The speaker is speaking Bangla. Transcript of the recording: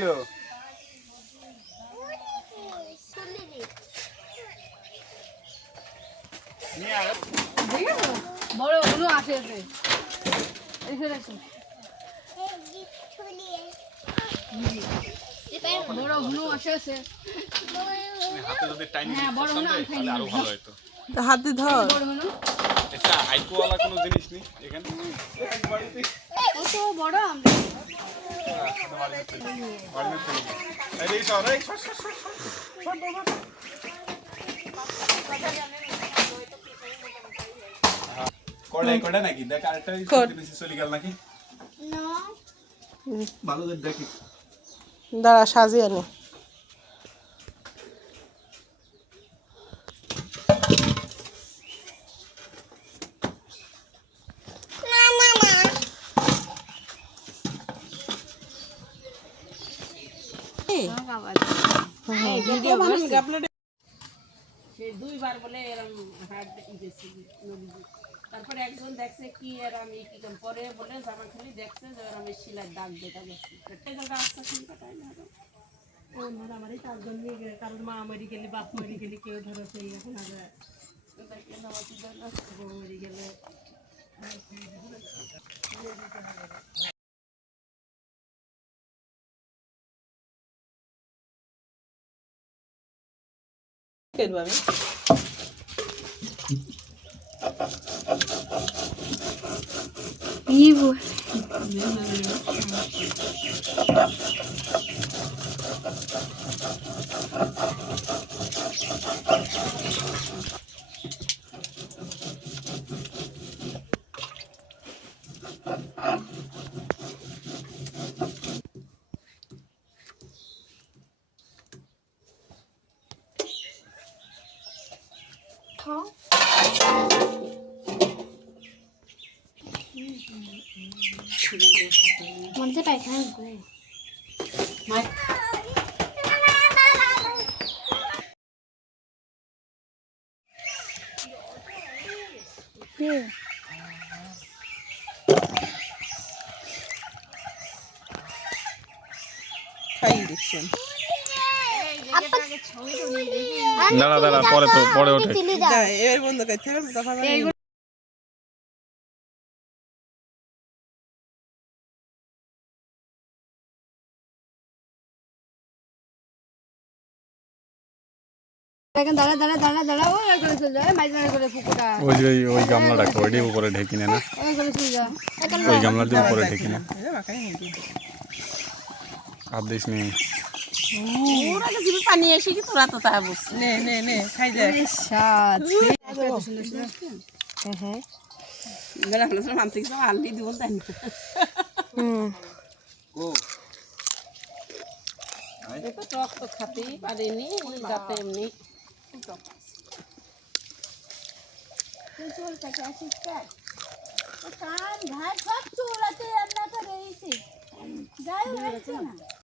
হলো বড় হলো আসে বড় হলো আসে হাতে যদি টাইম তাহলে আরো ভালো হতো। হাতে ধর। এটা আইকোওয়ালা কোনো জিনিস নেই এখানে। কত বড় কড়াই নাকি দেখ আরেকটা বেশি চলে গেল নাকি ভালো করে দেখি দাঁড়া সাজিয়ে আনে। দুইবার বলে এরকম হাত গেছি তারপরে একজন দেখছে কি আর আমি কি পরে বলে জামা খালি দেখছে যে আমি শিলার দাগ দেখা গেছে আসতে চিন্তা তাই না আমারই তার জন্য কারণ মা মরি গেলে বাপ মরি গেলে কেউ ধরো সেই এখন মরি গেলে আমি মনতে পায়খানা গো খাই দিচ্ছেন। দাঁড়া দাঁড়া পরে ওঠে এর বন্ধ করতে হবে তখন দাঁড়া দাঁড়া দাঁড়া দাঁড়া ওই করে চলে যায় মাঝ মাঝে করে পুকুরটা ওই গামলাটা ওইটাই উপরে ঢেকে না ওই করে চলে যা ওই গামলার দিয়ে উপরে ঢেকে না আর দিস নি পানি এসে কি তোরা তো তা বস নে নে নে খাই দে। স্বাদ গলা হলো মানতে আলবি দিব তাই না দেখো টক তো খাতেই পারিনি যাতে এমনি চুল কাছে আসিস কান ঘাট সব চুল আছে রান্না করে এসে যাই হচ্ছে না